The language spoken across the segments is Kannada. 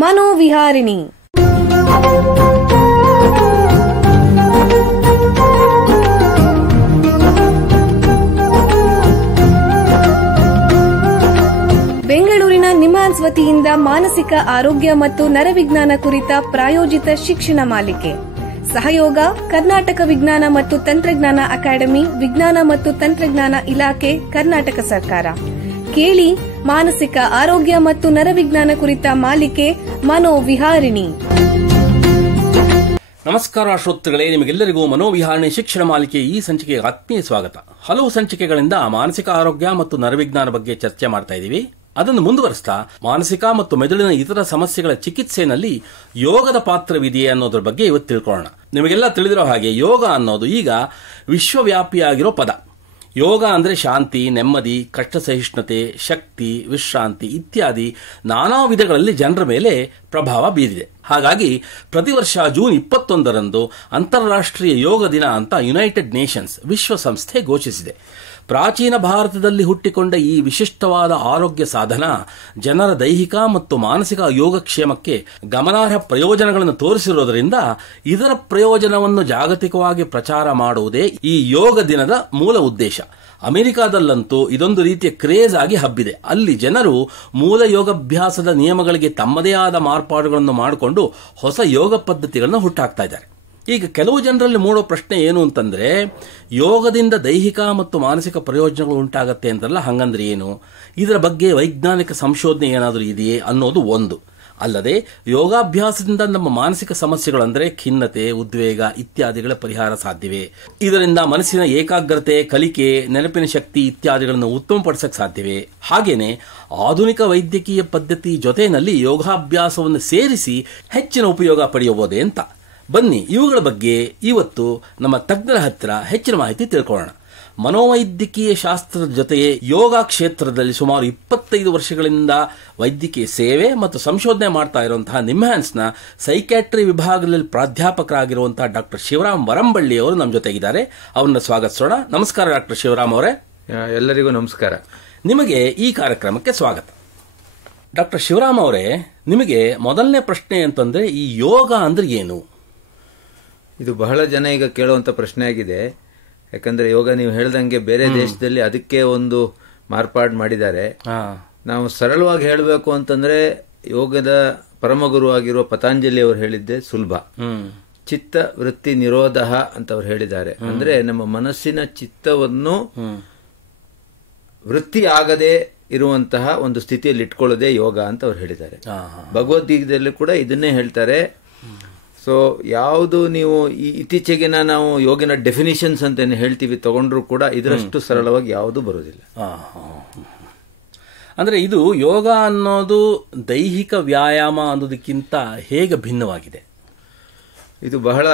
ಮನೋವಿಹಾರಿಣಿ. ಬೆಂಗಳೂರಿನ ನಿಮ್ಹಾನ್ಸ್ ವತಿಯಿಂದ ಮಾನಸಿಕ ಆರೋಗ್ಯ ಮತ್ತು ನರವಿಜ್ಞಾನ ಕುರಿತ ಪ್ರಾಯೋಜಿತ ಶಿಕ್ಷಣ ಮಾಲಿಕೆ. ಸಹಯೋಗ ಕರ್ನಾಟಕ ವಿಜ್ಞಾನ ಮತ್ತು ತಂತ್ರಜ್ಞಾನ ಅಕಾಡೆಮಿ, ವಿಜ್ಞಾನ ಮತ್ತು ತಂತ್ರಜ್ಞಾನ ಇಲಾಖೆ, ಕರ್ನಾಟಕ ಸರ್ಕಾರ. ಕೇಳಿ ಮಾನಸಿಕ ಆರೋಗ್ಯ ಮತ್ತು ನರವಿಜ್ಞಾನ ಕುರಿತ ಮಾಲಿಕೆ ಮನೋವಿಹಾರಿಣಿ. ನಮಸ್ಕಾರ ಶ್ರೋತೃಗಳೇ, ನಿಮಗೆಲ್ಲರಿಗೂ ಮನೋವಿಹಾರಣೆ ಶಿಕ್ಷಣ ಮಾಲಿಕೆ ಈ ಸಂಚಿಕೆಗೆ ಆತ್ಮೀಯ ಸ್ವಾಗತ. ಹಲವು ಸಂಚಿಕೆಗಳಿಂದ ಮಾನಸಿಕ ಆರೋಗ್ಯ ಮತ್ತು ನರವಿಜ್ಞಾನ ಬಗ್ಗೆ ಚರ್ಚೆ ಮಾಡ್ತಾ ಇದ್ದೀವಿ. ಅದನ್ನು ಮುಂದುವರಿಸ್ತಾ ಮಾನಸಿಕ ಮತ್ತು ಮೆದುಳಿನ ಇತರ ಸಮಸ್ಯೆಗಳ ಚಿಕಿತ್ಸೆಯಲ್ಲಿ ಯೋಗದ ಪಾತ್ರವಿದೆಯೇ ಅನ್ನೋದ್ರ ಬಗ್ಗೆ ಇವತ್ತು ತಿಳ್ಕೊಳ್ಳೋಣ. ನಿಮಗೆಲ್ಲ ತಿಳಿದಿರೋ ಹಾಗೆ ಯೋಗ ಅನ್ನೋದು ಈಗ ವಿಶ್ವವ್ಯಾಪಿಯಾಗಿರೋ ಪದ. ಯೋಗ ಅಂದರೆ ಶಾಂತಿ, ನೆಮ್ಮದಿ, ಕಷ್ಟ ಸಹಿಷ್ಣುತೆ, ಶಕ್ತಿ, ವಿಶ್ರಾಂತಿ ಇತ್ಯಾದಿ ನಾನಾ ವಿಧಗಳಲ್ಲಿ ಜನರ ಮೇಲೆ ಪ್ರಭಾವ ಬೀರಿದೆ. ಹಾಗಾಗಿ ಪ್ರತಿ ವರ್ಷ ಜೂನ್ 21ರಂದು ಅಂತಾರಾಷ್ಟ್ರೀಯ ಯೋಗ ದಿನ ಅಂತ ಯುನೈಟೆಡ್ ನೇಷನ್ಸ್ ವಿಶ್ವಸಂಸ್ಥೆ ಘೋಷಿಸಿದೆ. ಪ್ರಾಚೀನ ಭಾರತದಲ್ಲಿ ಹುಟ್ಟಿಕೊಂಡ ಈ ವಿಶಿಷ್ಟವಾದ ಆರೋಗ್ಯ ಸಾಧನ ಜನರ ದೈಹಿಕ ಮತ್ತು ಮಾನಸಿಕ ಯೋಗಕ್ಷೇಮಕ್ಕೆ ಗಮನಾರ್ಹ ಪ್ರಯೋಜನಗಳನ್ನು ತೋರಿಸಿರುವುದರಿಂದ ಇದರ ಪ್ರಯೋಜನವನ್ನು ಜಾಗತಿಕವಾಗಿ ಪ್ರಚಾರ ಮಾಡುವುದೇ ಈ ಯೋಗ ದಿನದ ಮೂಲ ಉದ್ದೇಶ. ಅಮೆರಿಕಾದಲ್ಲಂತೂ ಇದೊಂದು ರೀತಿಯ ಕ್ರೇಜ್ ಆಗಿ ಹಬ್ಬಿದೆ. ಅಲ್ಲಿ ಜನರು ಮೂಲ ಯೋಗಾಭ್ಯಾಸದ ನಿಯಮಗಳಿಗೆ ತಮ್ಮದೇ ಆದ ಮಾರ್ಪಾಡುಗಳನ್ನು ಮಾಡಿಕೊಂಡು ಹೊಸ ಯೋಗ ಪದ್ಧತಿಗಳನ್ನು ಹುಟ್ಟಾಕ್ತಾ ಇದ್ದಾರೆ. ಈಗ ಕೆಲವು ಜನರಲ್ಲಿ ಮೂಡೋ ಪ್ರಶ್ನೆ ಏನು ಅಂತಂದ್ರೆ, ಯೋಗದಿಂದ ದೈಹಿಕ ಮತ್ತು ಮಾನಸಿಕ ಪ್ರಯೋಜನಗಳು ಉಂಟಾಗತ್ತೆ ಅಂತಲ್ಲ, ಹಂಗಂದ್ರೆ ಏನು? ಇದರ ಬಗ್ಗೆ ವೈಜ್ಞಾನಿಕ ಸಂಶೋಧನೆ ಏನಾದರೂ ಇದೆಯೇ ಅನ್ನೋದು ಒಂದು. ಅಲ್ಲದೆ ಯೋಗಾಭ್ಯಾಸದಿಂದ ನಮ್ಮ ಮಾನಸಿಕ ಸಮಸ್ಯೆಗಳು ಅಂದರೆ ಖಿನ್ನತೆ, ಉದ್ವೇಗ ಇತ್ಯಾದಿಗಳ ಪರಿಹಾರ ಸಾಧ್ಯವೇ? ಇದರಿಂದ ಮನಸ್ಸಿನ ಏಕಾಗ್ರತೆ, ಕಲಿಕೆ, ನೆನಪಿನ ಶಕ್ತಿ ಇತ್ಯಾದಿಗಳನ್ನು ಉತ್ತಮಪಡಿಸಕ್ಕೆ ಸಾಧ್ಯವೇ? ಹಾಗೇನೆ ಆಧುನಿಕ ವೈದ್ಯಕೀಯ ಪದ್ಧತಿ ಜೊತೆಯಲ್ಲಿ ಯೋಗಾಭ್ಯಾಸವನ್ನು ಸೇರಿಸಿ ಹೆಚ್ಚಿನ ಉಪಯೋಗ ಪಡೆಯಬಹುದೇ ಅಂತ. ಬನ್ನಿ ಇವುಗಳ ಬಗ್ಗೆ ಇವತ್ತು ನಮ್ಮ ತಜ್ಞರ ಹತ್ತಿರ ಹೆಚ್ಚಿನ ಮಾಹಿತಿ ತಿಳ್ಕೊಳ್ಳೋಣ. ಮನೋವೈದ್ಯಕೀಯ ಶಾಸ್ತ್ರದ ಜೊತೆಗೆ ಯೋಗ ಕ್ಷೇತ್ರದಲ್ಲಿ ಸುಮಾರು 25 ವರ್ಷಗಳಿಂದ ವೈದ್ಯಕೀಯ ಸೇವೆ ಮತ್ತು ಸಂಶೋಧನೆ ಮಾಡ್ತಾ ಇರುವಂತಹ ನಿಮ್ಹಾನ್ಸ್ನ ಸೈಕ್ಯಾಟ್ರಿ ವಿಭಾಗದಲ್ಲಿ ಪ್ರಾಧ್ಯಾಪಕರಾಗಿರುವಂತಹ ಡಾಕ್ಟರ್ ಶಿವರಾಮ್ ವರಂಬಳ್ಳಿ ಅವರು ನಮ್ಮ ಜೊತೆಗಿದ್ದಾರೆ. ಅವರನ್ನು ಸ್ವಾಗತಿಸೋಣ. ನಮಸ್ಕಾರ ಡಾಕ್ಟರ್ ಶಿವರಾಮ್ ಅವರೇ. ಎಲ್ಲರಿಗೂ ನಮಸ್ಕಾರ. ನಿಮಗೆ ಈ ಕಾರ್ಯಕ್ರಮಕ್ಕೆ ಸ್ವಾಗತ. ಡಾಕ್ಟರ್ ಶಿವರಾಮ್ ಅವರೇ, ನಿಮಗೆ ಮೊದಲನೇ ಪ್ರಶ್ನೆ ಅಂತಂದ್ರೆ ಈ ಯೋಗ ಅಂದ್ರೆ ಏನು? ಇದು ಬಹಳ ಜನ ಈಗ ಕೇಳುವಂತ ಪ್ರಶ್ನೆ ಆಗಿದೆ. ಯಾಕಂದ್ರೆ ಯೋಗ ನೀವು ಹೇಳ್ದಂಗೆ ಬೇರೆ ದೇಶದಲ್ಲಿ ಅದಕ್ಕೆ ಒಂದು ಮಾರ್ಪಾಡು ಮಾಡಿದ್ದಾರೆ. ನಾವು ಸರಳವಾಗಿ ಹೇಳಬೇಕು ಅಂತಂದ್ರೆ ಯೋಗದ ಪರಮಗುರು ಆಗಿರುವ ಪತಾಂಜಲಿ ಅವರು ಹೇಳಿದ್ದೆ ಸುಲಭ. ಚಿತ್ತ ವೃತ್ತಿ ನಿರೋಧ ಅಂತ ಅವ್ರು ಹೇಳಿದ್ದಾರೆ. ಅಂದ್ರೆ ನಮ್ಮ ಮನಸ್ಸಿನ ಚಿತ್ತವನ್ನು ವೃತ್ತಿ ಆಗದೆ ಇರುವಂತಹ ಒಂದು ಸ್ಥಿತಿಯಲ್ಲಿ ಇಟ್ಕೊಳ್ಳೋದೇ ಯೋಗ ಅಂತ ಅವ್ರು ಹೇಳಿದ್ದಾರೆ. ಭಗವದ್ಗೀತೆಯಲ್ಲಿ ಕೂಡ ಇದನ್ನೇ ಹೇಳ್ತಾರೆ. ಸೊ ಯಾವುದು ನೀವು ಇತ್ತೀಚೆಗಿನ ನಾವು ಯೋಗಿನ ಡೆಫಿನಿಷನ್ಸ್ ಅಂತ ಹೇಳ್ತೀವಿ ತಗೊಂಡ್ರು ಕೂಡ ಇದರಷ್ಟು ಸರಳವಾಗಿ ಯಾವುದು ಬರೋದಿಲ್ಲ. ಅಂದ್ರೆ ಇದು ಯೋಗ ಅನ್ನೋದು ದೈಹಿಕ ವ್ಯಾಯಾಮ ಅನ್ನೋದಕ್ಕಿಂತ ಹೇಗೆ ಭಿನ್ನವಾಗಿದೆ? ಇದು ಬಹಳ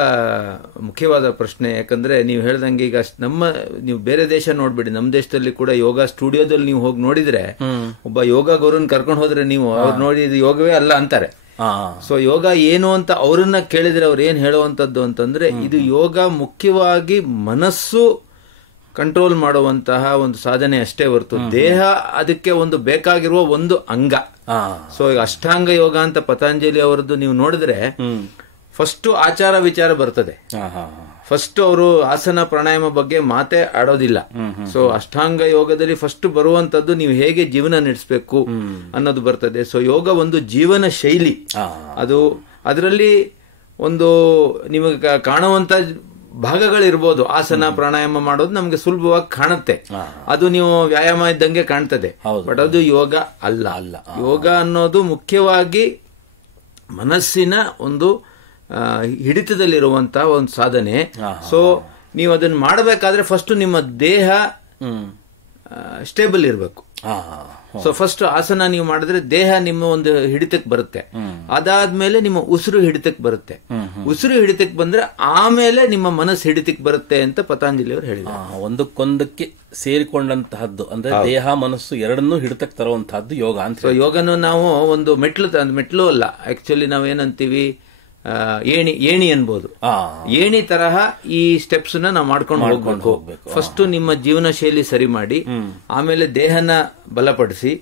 ಮುಖ್ಯವಾದ ಪ್ರಶ್ನೆ. ಯಾಕಂದ್ರೆ ನೀವು ಹೇಳ್ದಂಗೆ ಈಗ ನೀವು ಬೇರೆ ದೇಶ ನೋಡ್ಬೇಡಿ, ನಮ್ಮ ದೇಶದಲ್ಲಿ ಕೂಡ ಯೋಗ ಸ್ಟುಡಿಯೋದಲ್ಲಿ ನೀವು ಹೋಗಿ ನೋಡಿದ್ರೆ ಒಬ್ಬ ಯೋಗ ಗುರುನ್ ಕರ್ಕೊಂಡು ಹೋದ್ರೆ ನೀವು ಅವ್ರು ನೋಡಿ ಇದು ಯೋಗವೇ ಅಲ್ಲ ಅಂತಾರೆ. ಸೊ ಯೋಗ ಏನು ಅಂತ ಅವರನ್ನ ಕೇಳಿದ್ರೆ ಅವ್ರು ಏನ್ ಹೇಳುವಂತದ್ದು ಅಂತಂದ್ರೆ, ಇದು ಯೋಗ ಮುಖ್ಯವಾಗಿ ಮನಸ್ಸು ಕಂಟ್ರೋಲ್ ಮಾಡುವಂತಹ ಒಂದು ಸಾಧನೆ ಅಷ್ಟೇ ಹೊರತು ದೇಹ ಅದಕ್ಕೆ ಒಂದು ಬೇಕಾಗಿರುವ ಒಂದು ಅಂಗ. ಸೊ ಈಗ ಅಷ್ಟಾಂಗ ಯೋಗ ಅಂತ ಪತಾಂಜಲಿ ಅವರದ್ದು ನೀವು ನೋಡಿದ್ರೆ ಫಸ್ಟ್ ಆಚಾರ ವಿಚಾರ ಬರ್ತದೆ. ಫಸ್ಟ್ ಅವರು ಆಸನ ಪ್ರಾಣಾಯಾಮ ಬಗ್ಗೆ ಮಾತೇ ಆಡೋದಿಲ್ಲ. ಸೊ ಅಷ್ಟಾಂಗ ಯೋಗದಲ್ಲಿ ಫಸ್ಟ್ ಬರುವಂತದ್ದು ನೀವು ಹೇಗೆ ಜೀವನ ನಡೆಸಬೇಕು ಅನ್ನೋದು ಬರ್ತದೆ. ಸೊ ಯೋಗ ಒಂದು ಜೀವನ ಶೈಲಿ. ಅದು ಅದರಲ್ಲಿ ಒಂದು ನಿಮಗೆ ಕಾಣುವಂತ ಭಾಗಗಳಿರ್ಬೋದು. ಆಸನ ಪ್ರಾಣಾಯಾಮ ಮಾಡೋದು ನಮ್ಗೆ ಸುಲಭವಾಗಿ ಕಾಣುತ್ತೆ, ಅದು ನೀವು ವ್ಯಾಯಾಮ ಇದ್ದಂಗೆ ಕಾಣ್ತದೆ. ಬಟ್ ಅದು ಯೋಗ ಅಲ್ಲ. ಯೋಗ ಅನ್ನೋದು ಮುಖ್ಯವಾಗಿ ಮನಸ್ಸಿನ ಒಂದು ಹಿಡಿತದಲ್ಲಿರುವಂತಹ ಒಂದು ಸಾಧನೆ. ಸೊ ನೀವು ಅದನ್ನ ಮಾಡಬೇಕಾದ್ರೆ ಫಸ್ಟ್ ನಿಮ್ಮ ದೇಹ ಸ್ಟೇಬಲ್ ಇರಬೇಕು. ಸೊ ಫಸ್ಟ್ ಆಸನ ನೀವು ಮಾಡಿದ್ರೆ ದೇಹ ನಿಮ್ಮ ಒಂದು ಹಿಡಿತಕ್ಕೆ ಬರುತ್ತೆ. ಅದಾದ್ಮೇಲೆ ನಿಮ್ಮ ಉಸಿರು ಹಿಡಿತಕ್ಕೆ ಬರುತ್ತೆ. ಉಸಿರು ಹಿಡಿತಕ್ಕೆ ಬಂದ್ರೆ ಆಮೇಲೆ ನಿಮ್ಮ ಮನಸ್ಸು ಹಿಡಿತಕ್ಕೆ ಬರುತ್ತೆ ಅಂತ ಪತಾಂಜಲಿ ಅವರು ಹೇಳಿದ್ದಾರೆ. ಒಂದಕ್ಕೊಂದಕ್ಕೆ ಸೇರಿಕೊಂಡಂತಹದ್ದು ಅಂದ್ರೆ ದೇಹ ಮನಸ್ಸು ಎರಡನ್ನೂ ಹಿಡಿತಕ್ಕೆ ತರುವಂತಹದ್ದು ಯೋಗ ಅಂತ. ಸೊ ಯೋಗನು ನಾವು ಒಂದು ಮೆಟ್ಲು ಅಲ್ಲ, ಆಕ್ಚುಲಿ ನಾವೇನಂತೀವಿ ಏಣಿ ಅನ್ಬೋದು. ಏಣಿ ತರಹ ಈ ಸ್ಟೆಪ್ಸ್ ನಾವು ಮಾಡ್ಕೊಂಡು ಹೋಗ್ಬೇಕು. ಫಸ್ಟ್ ನಿಮ್ಮ ಜೀವನ ಶೈಲಿ ಸರಿ ಮಾಡಿ, ಆಮೇಲೆ ದೇಹನ ಬಲಪಡಿಸಿ,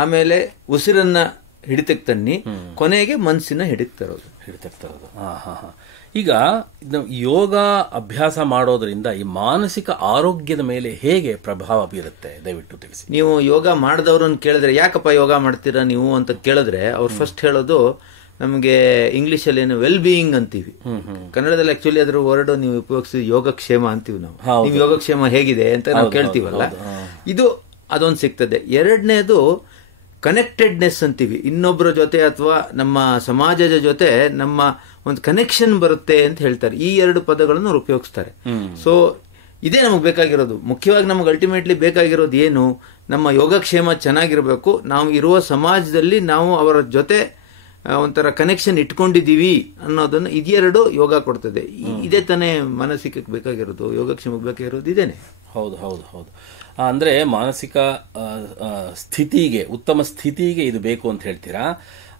ಆಮೇಲೆ ಉಸಿರನ್ನ ಹಿಡಿತಕ್ಕೆ ತನ್ನಿ, ಕೊನೆಗೆ ಮನಸ್ಸಿನ ಹಿಡಿತಕ್ಕೆ ತರೋದು. ಈಗ ಯೋಗ ಅಭ್ಯಾಸ ಮಾಡೋದ್ರಿಂದ ಈ ಮಾನಸಿಕ ಆರೋಗ್ಯದ ಮೇಲೆ ಹೇಗೆ ಪ್ರಭಾವ ಬೀರುತ್ತೆ ದಯವಿಟ್ಟು ತಿಳಿಸಿ. ನೀವು ಯೋಗ ಮಾಡಿದವ್ರನ್ನ ಕೇಳಿದ್ರೆ ಯಾಕಪ್ಪ ಯೋಗ ಮಾಡ್ತೀರಾ ನೀವು ಅಂತ ಕೇಳಿದ್ರೆ ಅವ್ರು ಫಸ್ಟ್ ಹೇಳೋದು ನಮಗೆ ಇಂಗ್ಲಿಷಲ್ಲಿ ಏನು ವೆಲ್ ಬೀಯಿಂಗ್ ಅಂತೀವಿ, ಕನ್ನಡದಲ್ಲಿ ಆಕ್ಚುಲಿ ಅದ್ರ ವರ್ಡ್ ನೀವು ಉಪಯೋಗಿಸಿ ಯೋಗಕ್ಷೇಮ ಅಂತೀವಿ ನಾವು. ನೀವು ಯೋಗಕ್ಷೇಮ ಹೇಗಿದೆ ಅಂತ ನಾವು ಕೇಳ್ತೀವಲ್ಲ, ಇದು ಅದೊಂದು ಸಿಗ್ತದೆ. ಎರಡನೇದು ಕನೆಕ್ಟೆಡ್ನೆಸ್ ಅಂತೀವಿ, ಇನ್ನೊಬ್ಬರ ಜೊತೆ ಅಥವಾ ನಮ್ಮ ಸಮಾಜದ ಜೊತೆ ನಮ್ಮ ಒಂದು ಕನೆಕ್ಷನ್ ಬರುತ್ತೆ ಅಂತ ಹೇಳ್ತಾರೆ. ಈ ಎರಡು ಪದಗಳನ್ನು ಅವ್ರು ಉಪಯೋಗಿಸ್ತಾರೆ. ಸೊ ಇದೇ ನಮಗೆ ಬೇಕಾಗಿರೋದು. ಮುಖ್ಯವಾಗಿ ನಮಗೆ ಅಲ್ಟಿಮೇಟ್ಲಿ ಬೇಕಾಗಿರೋದು ಏನು, ನಮ್ಮ ಯೋಗಕ್ಷೇಮ ಚೆನ್ನಾಗಿರ್ಬೇಕು, ನಾವು ಇರುವ ಸಮಾಜದಲ್ಲಿ ನಾವು ಅವರ ಜೊತೆ ಒಂಥರ ಕನೆಕ್ಷನ್ ಇಟ್ಕೊಂಡಿದೀವಿ ಅನ್ನೋದನ್ನ ಇದೆರಡು ಯೋಗ ಕೊಡ್ತದೆ. ಇದೇ ತಾನೇ ಮಾನಸಿಕಕ್ಕೆ ಬೇಕಾಗಿರೋದು, ಯೋಗಕ್ಷೇಮಕ್ಕೆ ಬೇಕಾಗಿರೋದು ಇದೇನೆ. ಹೌದು ಹೌದು ಹೌದು. ಅಂದ್ರೆ ಮಾನಸಿಕ ಸ್ಥಿತಿಗೆ, ಉತ್ತಮ ಸ್ಥಿತಿಗೆ ಇದು ಬೇಕು ಅಂತ ಹೇಳ್ತೀರಾ.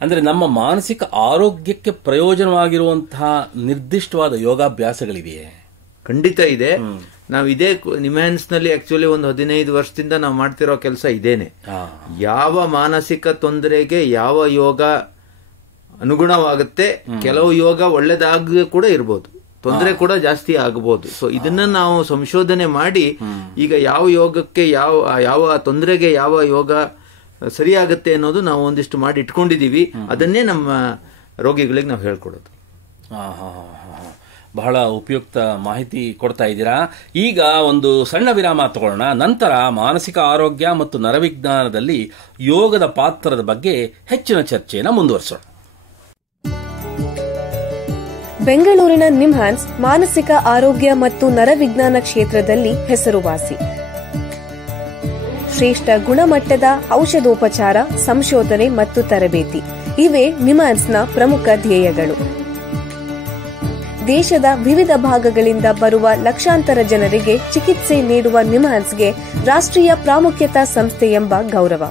ಅಂದ್ರೆ ನಮ್ಮ ಮಾನಸಿಕ ಆರೋಗ್ಯಕ್ಕೆ ಪ್ರಯೋಜನವಾಗಿರುವಂತಹ ನಿರ್ದಿಷ್ಟವಾದ ಯೋಗಾಭ್ಯಾಸಗಳಿವೆಯೇ? ಖಂಡಿತ ಇದೆ. ನಾವು ಇದೇ ನಿಮ್ಹ್ಯಾನ್ಸ್ ನಲ್ಲಿ ಆಕ್ಚುಲಿ ಒಂದು 15 ವರ್ಷದಿಂದ ನಾವು ಮಾಡ್ತಿರೋ ಕೆಲಸ ಇದೇನೆ. ಯಾವ ಮಾನಸಿಕ ತೊಂದರೆಗೆ ಯಾವ ಯೋಗ ಅನುಗುಣವಾಗುತ್ತೆ, ಕೆಲವು ಯೋಗ ಒಳ್ಳೇದಾಗ ಕೂಡ ಇರ್ಬೋದು, ತೊಂದರೆ ಕೂಡ ಜಾಸ್ತಿ ಆಗಬಹುದು. ಸೊ ಇದನ್ನ ನಾವು ಸಂಶೋಧನೆ ಮಾಡಿ ಈಗ ಯಾವ ಯೋಗಕ್ಕೆ ಯಾವ ತೊಂದರೆಗೆ ಯಾವ ಯೋಗ ಸರಿಯಾಗುತ್ತೆ ಅನ್ನೋದು ನಾವು ಒಂದಿಷ್ಟು ಮಾಡಿ ಇಟ್ಕೊಂಡಿದೀವಿ. ಅದನ್ನೇ ನಮ್ಮ ರೋಗಿಗಳಿಗೆ ನಾವು ಹೇಳ್ಕೊಡೋದು. ಬಹಳ ಉಪಯುಕ್ತ ಮಾಹಿತಿ ಕೊಡ್ತಾ ಇದ್ದೀರಾ. ಈಗ ಒಂದು ಸಣ್ಣ ವಿರಾಮ ತಗೊಳ್ಳೋಣ. ನಂತರ ಮಾನಸಿಕ ಆರೋಗ್ಯ ಮತ್ತು ನರವಿಜ್ಞಾನದಲ್ಲಿ ಯೋಗದ ಪಾತ್ರದ ಬಗ್ಗೆ ಹೆಚ್ಚಿನ ಚರ್ಚೆಯನ್ನು ಮುಂದುವರಿಸೋಣ. ಬೆಂಗಳೂರಿನ ನಿಮ್ಹಾನ್ಸ್ ಮಾನಸಿಕ ಆರೋಗ್ಯ ಮತ್ತು ನರವಿಜ್ಞಾನ ಕ್ಷೇತ್ರದಲ್ಲಿ ಹೆಸರುವಾಸಿ. ಶ್ರೇಷ್ಠ ಗುಣಮಟ್ಟದ ಔಷಧೋಪಚಾರ, ಸಂಶೋಧನೆ ಮತ್ತು ತರಬೇತಿ ಇವೇ ನಿಮ್ಹಾನ್ಸ್ನ ಪ್ರಮುಖ ಧ್ಯೇಯಗಳು. ದೇಶದ ವಿವಿಧ ಭಾಗಗಳಿಂದ ಬರುವ ಲಕ್ಷಾಂತರ ಜನರಿಗೆ ಚಿಕಿತ್ಸೆ ನೀಡುವ ನಿಮ್ಹಾನ್ಸ್ಗೆ ರಾಷ್ಟ್ರೀಯ ಪ್ರಾಮುಖ್ಯತಾ ಸಂಸ್ಥೆ ಎಂಬ ಗೌರವ.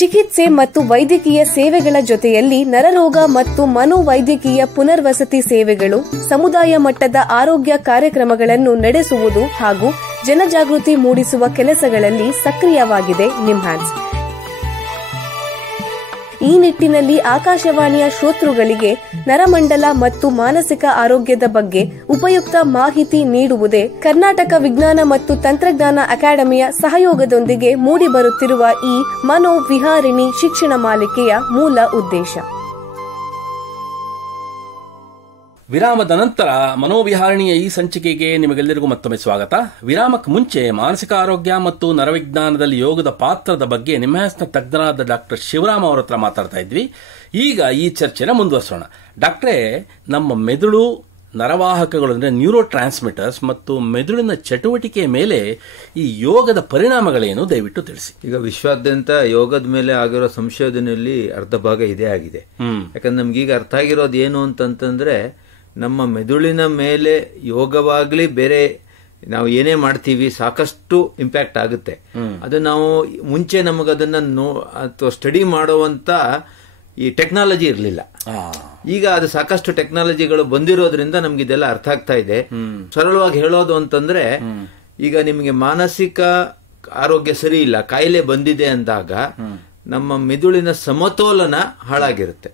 ಚಿಕಿತ್ಸೆ ಮತ್ತು ವೈದ್ಯಕೀಯ ಸೇವೆಗಳ ಜೊತೆಯಲ್ಲಿ ನರರೋಗ ಮತ್ತು ಮನೋವೈದ್ಯಕೀಯ ಪುನರ್ವಸತಿ ಸೇವೆಗಳು, ಸಮುದಾಯ ಮಟ್ಟದ ಆರೋಗ್ಯ ಕಾರ್ಯಕ್ರಮಗಳನ್ನು ನಡೆಸುವುದು ಹಾಗೂ ಜನಜಾಗೃತಿ ಮೂಡಿಸುವ ಕೆಲಸಗಳಲ್ಲಿ ಸಕ್ರಿಯವಾಗಿದೆ ನಿಮ್ಹಾನ್ಸ್. ಈ ನಿಟ್ಟಿನಲ್ಲಿ ಆಕಾಶವಾಣಿಯ ಶ್ರೋತೃಗಳಿಗೆ ನರಮಂಡಲ ಮತ್ತು ಮಾನಸಿಕ ಆರೋಗ್ಯದ ಬಗ್ಗೆ ಉಪಯುಕ್ತ ಮಾಹಿತಿ ನೀಡುವುದೇ ಕರ್ನಾಟಕ ವಿಜ್ಞಾನ ಮತ್ತು ತಂತ್ರಜ್ಞಾನ ಅಕಾಡೆಮಿಯ ಸಹಯೋಗದೊಂದಿಗೆ ಮೂಡಿಬರುತ್ತಿರುವ ಈ ಮನೋವಿಹಾರಿಣಿ ಶಿಕ್ಷಣ ಮಾಲಿಕೆಯ ಮೂಲ ಉದ್ದೇಶ. ವಿರಾಮದ ನಂತರ ಮನೋವಿಹಾರಣಿಯ ಈ ಸಂಚಿಕೆಗೆ ನಿಮಗೆಲ್ಲರಿಗೂ ಮತ್ತೊಮ್ಮೆ ಸ್ವಾಗತ. ವಿರಾಮಕ್ಕೆ ಮುಂಚೆ ಮಾನಸಿಕ ಆರೋಗ್ಯ ಮತ್ತು ನರವಿಜ್ಞಾನದಲ್ಲಿ ಯೋಗದ ಪಾತ್ರದ ಬಗ್ಗೆ ನಿಮ್ಹಾನ್ಸ್ನ ತಜ್ಞರಾದ ಡಾಕ್ಟರ್ ಶಿವರಾಮ್ ಅವರ ಹತ್ರ ಮಾತಾಡ್ತಾ ಇದ್ವಿ. ಈಗ ಈ ಚರ್ಚೆನ ಮುಂದುವರಿಸೋಣ. ಡಾಕ್ಟ್ರೇ, ನಮ್ಮ ಮೆದುಳು, ನರವಾಹಕಗಳು ಅಂದರೆ ನ್ಯೂರೋ ಟ್ರಾನ್ಸ್ಮಿಟರ್ಸ್ ಮತ್ತು ಮೆದುಳಿನ ಚಟುವಟಿಕೆಯ ಮೇಲೆ ಈ ಯೋಗದ ಪರಿಣಾಮಗಳೇನು ದಯವಿಟ್ಟು ತಿಳಿಸಿ. ಈಗ ವಿಶ್ವಾದ್ಯಂತ ಯೋಗದ ಮೇಲೆ ಆಗಿರೋ ಸಂಶೋಧನೆಯಲ್ಲಿ ಅರ್ಧ ಭಾಗ ಇದೇ ಆಗಿದೆ. ಯಾಕಂದ್ರೆ ನಮ್ಗೀಗ ಅರ್ಥ ಆಗಿರೋದು ಏನು ಅಂತಂತಂದ್ರೆ, ನಮ್ಮ ಮೆದುಳಿನ ಮೇಲೆ ಯೋಗವಾಗ್ಲಿ ಬೇರೆ ನಾವು ಏನೇ ಮಾಡ್ತೀವಿ ಸಾಕಷ್ಟು ಇಂಪ್ಯಾಕ್ಟ್ ಆಗುತ್ತೆ. ಅದು ನಾವು ಮುಂಚೆ ನಮಗದನ್ನ ಅಥವಾ ಸ್ಟಡಿ ಮಾಡುವಂತ ಈ ಟೆಕ್ನಾಲಜಿ ಇರಲಿಲ್ಲ. ಈಗ ಅದು ಸಾಕಷ್ಟು ಟೆಕ್ನಾಲಜಿಗಳು ಬಂದಿರೋದ್ರಿಂದ ನಮ್ಗೆ ಇದೆಲ್ಲ ಅರ್ಥ ಆಗ್ತಾ ಇದೆ. ಸರಳವಾಗಿ ಹೇಳೋದು ಅಂತಂದ್ರೆ, ಈಗ ನಿಮಗೆ ಮಾನಸಿಕ ಆರೋಗ್ಯ ಸರಿ ಇಲ್ಲ, ಕಾಯಿಲೆ ಬಂದಿದೆ ಅಂದಾಗ ನಮ್ಮ ಮೆದುಳಿನ ಸಮತೋಲನ ಹಾಳಾಗಿರುತ್ತೆ.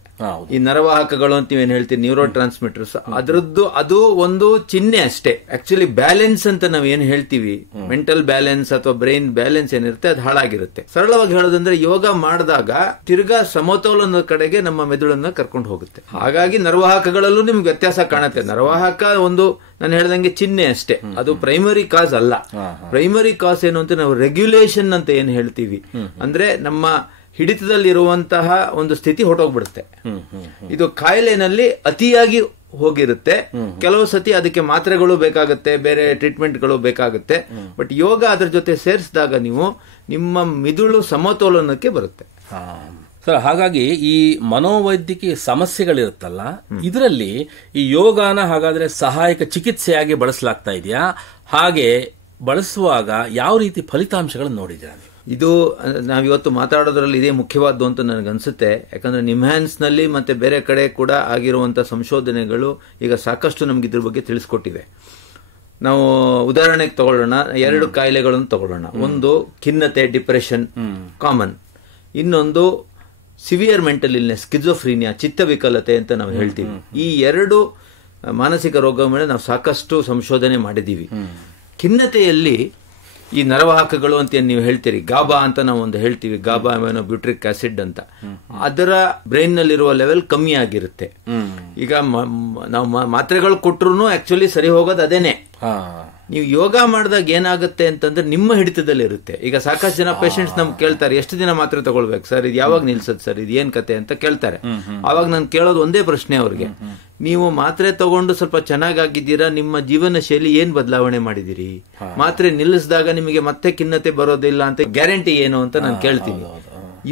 ಈ ನರವಾಹಕಗಳು ಅಂತ ನೀವೇನು ಹೇಳ್ತೀವಿ, ನ್ಯೂರೋ ಟ್ರಾನ್ಸ್ಮಿಟರ್ಸ್, ಅದರದ್ದು ಅದು ಒಂದು ಚಿಹ್ನೆ ಅಷ್ಟೇ. ಆಕ್ಚುಲಿ ಬ್ಯಾಲೆನ್ಸ್ ಅಂತ ನಾವ್ ಏನ್ ಹೇಳ್ತೀವಿ, ಮೆಂಟಲ್ ಬ್ಯಾಲೆನ್ಸ್ ಅಥವಾ ಬ್ರೈನ್ ಬ್ಯಾಲೆನ್ಸ್ ಏನಿರುತ್ತೆ ಅದು ಹಾಳಾಗಿರುತ್ತೆ. ಸರಳವಾಗಿ ಹೇಳೋದಂದ್ರೆ, ಯೋಗ ಮಾಡಿದಾಗ ತಿರ್ಗಾ ಸಮತೋಲನದ ಕಡೆಗೆ ನಮ್ಮ ಮೆದುಳನ್ನ ಕರ್ಕೊಂಡು ಹೋಗುತ್ತೆ. ಹಾಗಾಗಿ ನರವಾಹಕಗಳಲ್ಲೂ ನಿಮ್ಗೆ ವ್ಯತ್ಯಾಸ ಕಾಣುತ್ತೆ. ನರವಾಹಕ ಒಂದು ನಾನು ಹೇಳ್ದಂಗೆ ಚಿಹ್ನೆ ಅಷ್ಟೇ, ಅದು ಪ್ರೈಮರಿ ಕಾಸ್ ಅಲ್ಲ. ಪ್ರೈಮರಿ ಕಾಸ್ ಏನು ಅಂತ ನಾವು ರೆಗ್ಯುಲೇಷನ್ ಅಂತ ಏನ್ ಹೇಳ್ತೀವಿ, ಅಂದ್ರೆ ನಮ್ಮ ಹಿಡಿತದಲ್ಲಿರುವಂತಹ ಒಂದು ಸ್ಥಿತಿ ಹೊರಟೋಗ್ಬಿಡುತ್ತೆ. ಇದು ಕಾಯಿಲೆನಲ್ಲಿ ಅತಿಯಾಗಿ ಹೋಗಿರುತ್ತೆ. ಕೆಲವು ಸತಿ ಅದಕ್ಕೆ ಮಾತ್ರೆಗಳು ಬೇಕಾಗುತ್ತೆ, ಬೇರೆ ಟ್ರೀಟ್ಮೆಂಟ್ಗಳು ಬೇಕಾಗುತ್ತೆ. ಬಟ್ ಯೋಗ ಅದ್ರ ಜೊತೆ ಸೇರಿಸಿದಾಗ ನೀವು ನಿಮ್ಮ ಮಿದುಳು ಸಮತೋಲನಕ್ಕೆ ಬರುತ್ತೆ. ಸರ್, ಹಾಗಾಗಿ ಈ ಮನೋವೈದ್ಯಕೀಯ ಸಮಸ್ಯೆಗಳಿರುತ್ತಲ್ಲ, ಇದರಲ್ಲಿ ಈ ಯೋಗನ ಹಾಗಾದ್ರೆ ಸಹಾಯಕ ಚಿಕಿತ್ಸೆಯಾಗಿ ಬಳಸಲಾಗ್ತಾ ಇದೆಯಾ? ಹಾಗೆ ಬಳಸುವಾಗ ಯಾವ ರೀತಿ ಫಲಿತಾಂಶಗಳನ್ನು ನೋಡಿದ್ದೀರಾ? ಇದು ನಾವಿವತ್ತು ಮಾತಾಡೋದ್ರಲ್ಲಿ ಇದೇ ಮುಖ್ಯವಾದ್ದು ಅಂತ ನನಗನ್ಸುತ್ತೆ. ಯಾಕಂದ್ರೆ ನಿಮ್ಹಾನ್ಸ್ ನಲ್ಲಿ ಮತ್ತೆ ಬೇರೆ ಕಡೆ ಕೂಡ ಆಗಿರುವಂತಹ ಸಂಶೋಧನೆಗಳು ಈಗ ಸಾಕಷ್ಟು ನಮ್ಗೆ ಇದ್ರ ಬಗ್ಗೆ ತಿಳಿಸ್ಕೊಟ್ಟಿವೆ. ನಾವು ಉದಾಹರಣೆಗೆ ತಗೊಳ್ಳೋಣ, 2 ಕಾಯಿಲೆಗಳನ್ನು ತಗೊಳ್ಳೋಣ. ಒಂದು ಖಿನ್ನತೆ, ಡಿಪ್ರೆಷನ್ ಕಾಮನ್. ಇನ್ನೊಂದು ಸಿವಿಯರ್ ಮೆಂಟಲ್ ಇಲ್ನೆಸ್, ಸ್ಕಿಜೋಫ್ರೀನಿಯಾ, ಚಿತ್ತವಿಕಲತೆ ಅಂತ ನಾವು ಹೇಳ್ತೀವಿ. ಈ 2 ಮಾನಸಿಕ ರೋಗ ಮೇಲೆ ನಾವು ಸಾಕಷ್ಟು ಸಂಶೋಧನೆ ಮಾಡಿದೀವಿ. ಖಿನ್ನತೆಯಲ್ಲಿ ಈ ನರವಾಹಕಗಳು ಅಂತ ಏನ್ ನೀವು ಹೇಳ್ತೀರಿ, ಗಾಬಾ ಅಂತ ನಾವು ಒಂದು ಹೇಳ್ತೀವಿ, ಗಾಬಾ ಅಮೈನೋ ಬ್ಯೂಟ್ರಿಕ್ ಆಸಿಡ್ ಅಂತ, ಅದರ ಬ್ರೈನ್ ನಲ್ಲಿರುವ ಲೆವೆಲ್ ಕಮ್ಮಿ ಆಗಿರುತ್ತೆ. ಈಗ ನಾವು ಮಾತ್ರೆಗಳು ಕೊಟ್ಟರು ಆಕ್ಚುಲಿ ಸರಿ ಹೋಗೋದು ಅದೇನೆ. ನೀವು ಯೋಗ ಮಾಡಿದಾಗ ಏನಾಗುತ್ತೆ ಅಂತಂದ್ರೆ ನಿಮ್ಮ ಹಿಡಿತದಲ್ಲಿ ಇರುತ್ತೆ. ಈಗ ಸಾಕಷ್ಟು ಜನ ಪೇಷಂಟ್ಸ್ ನಮ್ಗೆ ಕೇಳ್ತಾರೆ, ಎಷ್ಟು ದಿನ ಮಾತ್ರೆ ತಗೊಳ್ಬೇಕು ಸರ್, ಇದು ಯಾವಾಗ ನಿಲ್ಸದ್ ಸರ್, ಇದು ಏನ್ ಕತೆ ಅಂತ ಕೇಳ್ತಾರೆ. ಅವಾಗ ನಾನು ಕೇಳೋದು ಒಂದೇ ಪ್ರಶ್ನೆ ಅವ್ರಿಗೆ, ನೀವು ಮಾತ್ರೆ ತಗೊಂಡು ಸ್ವಲ್ಪ ಚೆನ್ನಾಗಿದ್ದೀರಾ, ನಿಮ್ಮ ಜೀವನ ಶೈಲಿ ಏನ್ ಬದಲಾವಣೆ ಮಾಡಿದಿರಿ? ಮಾತ್ರೆ ನಿಲ್ಲಿಸಿದಾಗ ನಿಮಗೆ ಮತ್ತೆ ಖಿನ್ನತೆ ಬರೋದಿಲ್ಲ ಅಂತ ಗ್ಯಾರಂಟಿ ಏನು ಅಂತ ನಾನು ಕೇಳ್ತೀನಿ.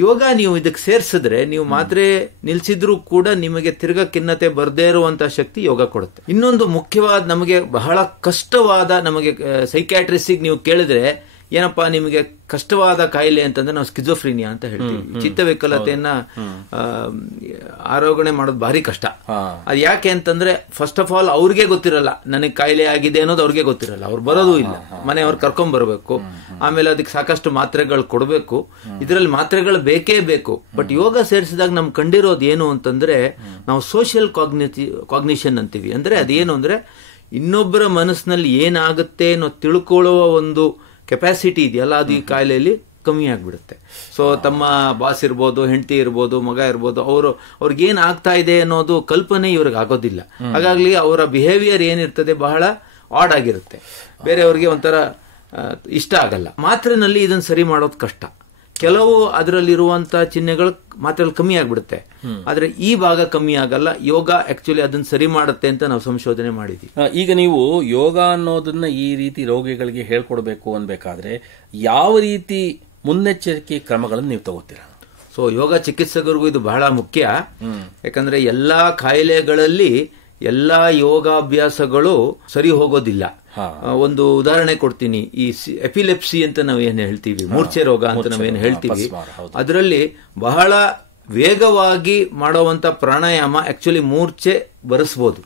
ಯೋಗ ನೀವು ಇದಕ್ಕೆ ಸೇರ್ಸಿದ್ರೆ, ನೀವು ಮಾತ್ರೆ ನಿಲ್ಸಿದ್ರು ಕೂಡ ನಿಮಗೆ ತಿರ್ಗಾ ಖಿನ್ನತೆ ಬರ್ದೇ ಇರುವಂತಹ ಶಕ್ತಿ ಯೋಗ ಕೊಡುತ್ತೆ. ಇನ್ನೊಂದು ಮುಖ್ಯವಾದ, ನಮಗೆ ಬಹಳ ಕಷ್ಟವಾದ, ನಮಗೆ ಸೈಕ್ಯಾಟ್ರಿಸ್ಟಿಗೆ ನೀವು ಕೇಳಿದ್ರೆ ಏನಪ್ಪಾ ನಿಮಗೆ ಕಷ್ಟವಾದ ಕಾಯಿಲೆ ಅಂತಂದ್ರೆ ನಾವು ಸ್ಕಿಜೋಫ್ರೀನಿಯಾ ಅಂತ ಹೇಳ್ತೀವಿ. ಚಿತ್ತವಿಕಲತೆಯನ್ನ ಆರೋಗ್ಯ ಮಾಡೋದು ಭಾರಿ ಕಷ್ಟ. ಅದು ಯಾಕೆ ಅಂತಂದ್ರೆ ಫಸ್ಟ್ ಆಫ್ ಆಲ್ ಅವ್ರಿಗೆ ಗೊತ್ತಿರಲ್ಲ ನನಗೆ ಕಾಯಿಲೆ ಆಗಿದೆ ಅನ್ನೋದು, ಅವ್ರಿಗೆ ಗೊತ್ತಿರಲ್ಲ. ಅವ್ರು ಬರೋದು ಇಲ್ಲ, ಮನೆಯವ್ರು ಕರ್ಕೊಂಡ್ ಬರ್ಬೇಕು, ಆಮೇಲೆ ಅದಕ್ಕೆ ಸಾಕಷ್ಟು ಮಾತ್ರೆಗಳು ಕೊಡಬೇಕು. ಇದರಲ್ಲಿ ಮಾತ್ರೆಗಳು ಬೇಕೇ ಬೇಕು. ಬಟ್ ಯೋಗ ಸೇರಿಸಿದಾಗ ನಮ್ಗೆ ಕಂಡಿರೋದು ಏನು ಅಂತಂದ್ರೆ, ನಾವು ಸೋಷಿಯಲ್ ಕಾಗ್ನಿಷನ್ ಅಂತೀವಿ. ಅಂದ್ರೆ ಅದೇನು ಅಂದ್ರೆ, ಇನ್ನೊಬ್ಬರ ಮನಸ್ಸಿನಲ್ಲಿ ಏನಾಗುತ್ತೆ ಅನ್ನೋ ತಿಳ್ಕೊಳ್ಳುವ ಒಂದು ಕೆಪಾಸಿಟಿ ಇದೆಯಲ್ಲ, ಅದು ಈ ಕಾಯಿಲೆಯಲ್ಲಿ ಕಮ್ಮಿ ಆಗ್ಬಿಡುತ್ತೆ. ಸೊ ತಮ್ಮ ಬಾಸ್ ಇರ್ಬೋದು, ಹೆಂಡತಿ ಇರ್ಬೋದು, ಮಗ ಇರ್ಬೋದು, ಅವ್ರಿಗೇನ್ ಆಗ್ತಾ ಇದೆ ಅನ್ನೋದು ಕಲ್ಪನೆ ಇವ್ರಿಗೆ ಆಗೋದಿಲ್ಲ. ಹಾಗಾಗಿ ಅವರ ಬಿಹೇವಿಯರ್ ಏನಿರ್ತದೆ ಬಹಳ ಆಡ್ ಆಗಿರುತ್ತೆ, ಬೇರೆಯವ್ರಿಗೆ ಒಂಥರ ಇಷ್ಟ ಆಗಲ್ಲ. ಮಾತ್ರೆನಲ್ಲಿ ಇದನ್ನ ಸರಿ ಮಾಡೋದು ಕಷ್ಟ. ಕೆಲವು ಅದರಲ್ಲಿರುವಂತಹ ಚಿಹ್ನೆಗಳು ಮಾತ್ರೆಯಲ್ಲಿ ಕಮ್ಮಿ ಆಗ್ಬಿಡುತ್ತೆ, ಆದ್ರೆ ಈ ಭಾಗ ಕಮ್ಮಿ ಆಗಲ್ಲ. ಯೋಗ ಆಕ್ಚುಲಿ ಅದನ್ನ ಸರಿ ಮಾಡುತ್ತೆ ಅಂತ ನಾವು ಸಂಶೋಧನೆ ಮಾಡಿದ್ವಿ. ಈಗ ನೀವು ಯೋಗ ಅನ್ನೋದನ್ನ ಈ ರೀತಿ ರೋಗಿಗಳಿಗೆ ಹೇಳ್ಕೊಡ್ಬೇಕು ಅನ್ಬೇಕಾದ್ರೆ ಯಾವ ರೀತಿ ಮುನ್ನೆಚ್ಚರಿಕೆ ಕ್ರಮಗಳನ್ನು ನೀವು ತಗೋತೀರಾ? ಸೊ ಯೋಗ ಚಿಕಿತ್ಸಕರಿಗೂ ಇದು ಬಹಳ ಮುಖ್ಯ. ಯಾಕಂದ್ರೆ ಎಲ್ಲಾ ಕಾಯಿಲೆಗಳಲ್ಲಿ ಎಲ್ಲಾ ಯೋಗಾಭ್ಯಾಸಗಳು ಸರಿ ಹೋಗೋದಿಲ್ಲ. ಒಂದು ಉದಾಹರಣೆ ಕೊಡ್ತೀನಿ. ಈ ಎಪಿಲೆಪ್ಸಿ ಅಂತ ನಾವು ಏನ್ ಹೇಳ್ತೀವಿ, ಮೂರ್ಛೆ ರೋಗ ಅಂತ ನಾವೇನ್ ಹೇಳ್ತೀವಿ, ಅದರಲ್ಲಿ ಬಹಳ ವೇಗವಾಗಿ ಮಾಡುವಂತ ಪ್ರಾಣಾಯಾಮ ಆಕ್ಚುಲಿ ಮೂರ್ಛೆ ಬರೆಸಬಹುದು.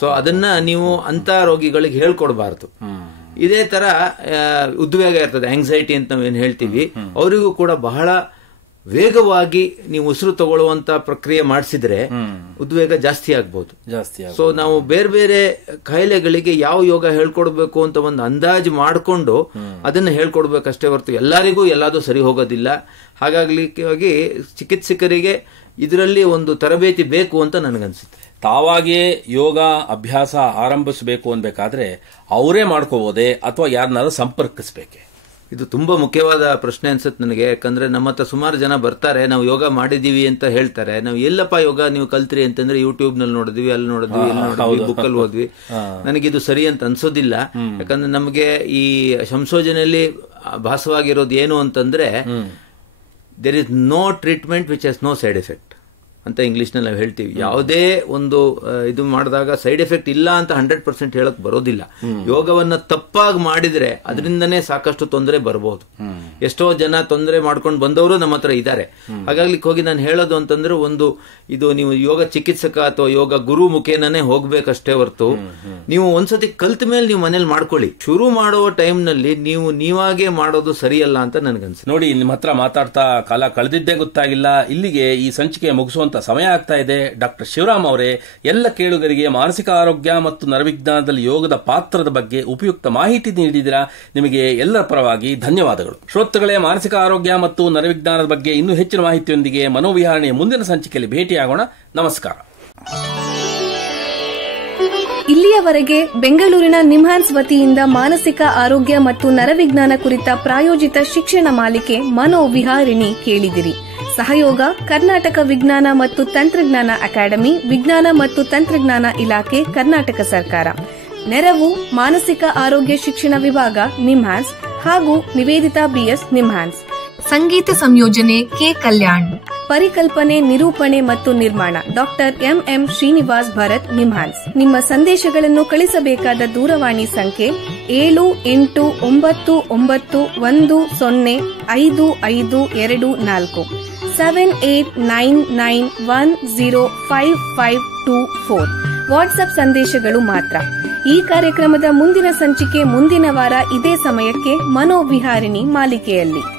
ಸೊ ಅದನ್ನ ನೀವು ಅಂತ ರೋಗಿಗಳಿಗೆ ಹೇಳ್ಕೊಡ್ಬಾರ್ದು. ಇದೇ ತರ ಉದ್ವೇಗ ಇರ್ತದೆ, ಆಂಗ್ಸೈಟಿ ಅಂತ ನಾವೇನ್ ಹೇಳ್ತೀವಿ, ಅವರಿಗೂ ಕೂಡ ಬಹಳ ವೇಗವಾಗಿ ನೀವು ಉಸಿರು ತಗೊಳ್ಳುವಂತ ಪ್ರಕ್ರಿಯೆ ಮಾಡಿಸಿದ್ರೆ ಉದ್ವೇಗ ಜಾಸ್ತಿ ಆಗ್ಬಹುದು. ಸೊ ನಾವು ಬೇರೆ ಬೇರೆ ಕಾಯಿಲೆಗಳಿಗೆ ಯಾವ ಯೋಗ ಹೇಳ್ಕೊಡ್ಬೇಕು ಅಂತ ಒಂದು ಅಂದಾಜು ಮಾಡಿಕೊಂಡು ಅದನ್ನ ಹೇಳ್ಕೊಡ್ಬೇಕಷ್ಟೇ ಹೊರತು ಎಲ್ಲರಿಗೂ ಎಲ್ಲಾದ್ರೂ ಸರಿ ಹೋಗೋದಿಲ್ಲ. ಹಾಗಾಗಿ ಚಿಕಿತ್ಸಕರಿಗೆ ಇದರಲ್ಲಿ ಒಂದು ತರಬೇತಿ ಬೇಕು ಅಂತ ನನಗನ್ಸುತ್ತೆ. ತಾವಾಗಿಯೇ ಯೋಗ ಅಭ್ಯಾಸ ಆರಂಭಿಸಬೇಕು ಅನ್ಬೇಕಾದ್ರೆ ಅವರೇ ಮಾಡ್ಕೋಬೋದೇ ಅಥವಾ ಯಾರನ್ನಾದ್ರೂ ಸಂಪರ್ಕಿಸಬೇಕೆ? ಇದು ತುಂಬಾ ಮುಖ್ಯವಾದ ಪ್ರಶ್ನೆ ಅನ್ಸುತ್ತೆ ನನಗೆ. ಯಾಕಂದ್ರೆ ನಮ್ಮ ಹತ್ರ ಸುಮಾರು ಜನ ಬರ್ತಾರೆ, ನಾವು ಯೋಗ ಮಾಡಿದೀವಿ ಅಂತ ಹೇಳ್ತಾರೆ. ನಾವು ಎಲ್ಲಪ್ಪ ಯೋಗ ನೀವು ಕಲ್ತ್ರಿ ಅಂತಂದ್ರೆ ಯೂಟ್ಯೂಬ್ ನಲ್ಲಿ ನೋಡಿದ್ವಿ, ಅಲ್ಲಿ ನೋಡಿದ್ವಿ, ಇಲ್ಲಿ ನೋಡಿದ್ವಿ, ಬುಕ್ ಅಲ್ಲಿ ಓದ್ವಿ. ನನಗಿದು ಸರಿ ಅಂತ ಅನ್ಸೋದಿಲ್ಲ. ಯಾಕಂದ್ರೆ ನಮಗೆ ಈ ಸಂಶೋಧನೆಯಲ್ಲಿ ಭಾಸವಾಗಿರೋದು ಏನು ಅಂತಂದ್ರೆ, there is no treatment which has no side effect ಅಂತ ಇಂಗ್ಲಿಷ್ ನಲ್ಲಿ ನಾವು ಹೇಳ್ತೀವಿ. ಯಾವುದೇ ಒಂದು ಇದು ಮಾಡಿದಾಗ ಸೈಡ್ ಎಫೆಕ್ಟ್ ಇಲ್ಲ ಅಂತ 100% ಹೇಳಕ್ ಬರೋದಿಲ್ಲ. ಯೋಗವನ್ನ ತಪ್ಪಾಗಿ ಮಾಡಿದ್ರೆ ಅದರಿಂದನೇ ಸಾಕಷ್ಟು ತೊಂದರೆ ಬರಬಹುದು. ಎಷ್ಟೋ ಜನ ತೊಂದರೆ ಮಾಡ್ಕೊಂಡು ಬಂದವರು ನಮ್ಮ ಹತ್ರ ಇದ್ದಾರೆ. ಹಾಗಾಗಿ ಹೋಗಿ ನಾನು ಹೇಳೋದು ಅಂತಂದ್ರೆ, ಇದು ನೀವು ಯೋಗ ಚಿಕಿತ್ಸಕ ಅಥವಾ ಯೋಗ ಗುರು ಮುಖೇನೇ ಹೋಗ್ಬೇಕಷ್ಟೇ ಹೊರತು, ನೀವು ಒಂದ್ಸತಿ ಕಲ್ತ ಮೇಲೆ ನೀವು ಮನೇಲಿ ಮಾಡ್ಕೊಳ್ಳಿ. ಶುರು ಮಾಡುವ ಟೈಮ್ ನಲ್ಲಿ ನೀವಾಗೆ ಮಾಡೋದು ಸರಿಯಲ್ಲ ಅಂತ ನನ್ಗನ್ಸುತ್ತೆ. ನೋಡಿ, ನಿಮ್ಮ ಹತ್ರ ಮಾತಾಡ್ತಾ ಕಾಲ ಕಳೆದಿದ್ದೇ ಗೊತ್ತಾಗಿಲ್ಲ. ಇಲ್ಲಿಗೆ ಈ ಸಂಚಿಕೆ ಮುಗಿಸುವಂತ ಸಮಯ ಆಗ್ತಾ ಇದೆ. ಡಾಕ್ಟರ್ ಶಿವರಾಮ್ ಅವರೇ, ಎಲ್ಲ ಕೇಳುಗರಿಗೆ ಮಾನಸಿಕ ಆರೋಗ್ಯ ಮತ್ತು ನರವಿಜ್ಞಾನದಲ್ಲಿ ಯೋಗದ ಪಾತ್ರದ ಬಗ್ಗೆ ಉಪಯುಕ್ತ ಮಾಹಿತಿ ನೀಡಿದಿರಾ. ನಿಮಗೆ ಎಲ್ಲರ ಪರವಾಗಿ ಧನ್ಯವಾದಗಳು. ಶ್ರೋತೃಗಳೇ, ಮಾನಸಿಕ ಆರೋಗ್ಯ ಮತ್ತು ನರವಿಜ್ಞಾನದ ಬಗ್ಗೆ ಇನ್ನೂ ಹೆಚ್ಚಿನ ಮಾಹಿತಿಯೊಂದಿಗೆ ಮನೋವಿಹಾರಣೆಯ ಮುಂದಿನ ಸಂಚಿಕೆಯಲ್ಲಿ ಭೇಟಿಯಾಗೋಣ. ನಮಸ್ಕಾರ. ಇಲ್ಲಿಯವರೆಗೆ ಬೆಂಗಳೂರಿನ ನಿಮ್ಹಾನ್ಸ್ ವತಿಯಿಂದ ಮಾನಸಿಕ ಆರೋಗ್ಯ ಮತ್ತು ನರವಿಜ್ಞಾನ ಕುರಿತ ಪ್ರಾಯೋಜಿತ ಶಿಕ್ಷಣ ಮಾಲಿಕೆ ಮನೋವಿಹಾರಿಣಿ ಕೇಳಿದಿರಿ. ಸಹಯೋಗ ಕರ್ನಾಟಕ ವಿಜ್ಞಾನ ಮತ್ತು ತಂತ್ರಜ್ಞಾನ ಅಕಾಡೆಮಿ, ವಿಜ್ಞಾನ ಮತ್ತು ತಂತ್ರಜ್ಞಾನ ಇಲಾಖೆ, ಕರ್ನಾಟಕ ಸರ್ಕಾರ. ನೆರವು ಮಾನಸಿಕ ಆರೋಗ್ಯ ಶಿಕ್ಷಣ ವಿಭಾಗ, ನಿಮ್ಹಾನ್ಸ್ ಹಾಗೂ ನಿವೇದಿತಾ ಬಿಎಸ್, ನಿಮ್ಹಾನ್ಸ್. ಸಂಗೀತ ಸಂಯೋಜನೆ ಕೆ ಕಲ್ಯಾಣ್. ಪರಿಕಲ್ಪನೆ, ನಿರೂಪಣೆ ಮತ್ತು ನಿರ್ಮಾಣ ಡಾಕ್ಟರ್ ಎಂಎಂ ಶ್ರೀನಿವಾಸ್ ಭರತ್, ನಿಮ್ಹಾನ್ಸ್. ನಿಮ್ಮ ಸಂದೇಶಗಳನ್ನು ಕಳಿಸಬೇಕಾದ ದೂರವಾಣಿ ಸಂಖ್ಯೆ 7891105524 7899105524. ವಾಟ್ಸ್ಆಪ್ ಸಂದೇಶಗಳು ಮಾತ್ರ. ಈ ಕಾರ್ಯಕ್ರಮದ ಮುಂದಿನ ಸಂಚಿಕೆ ಮುಂದಿನ ವಾರ ಇದೇ ಸಮಯಕ್ಕೆ ಮನೋವಿಹಾರಿಣಿ ಮಾಲಿಕೆಯಲ್ಲಿ.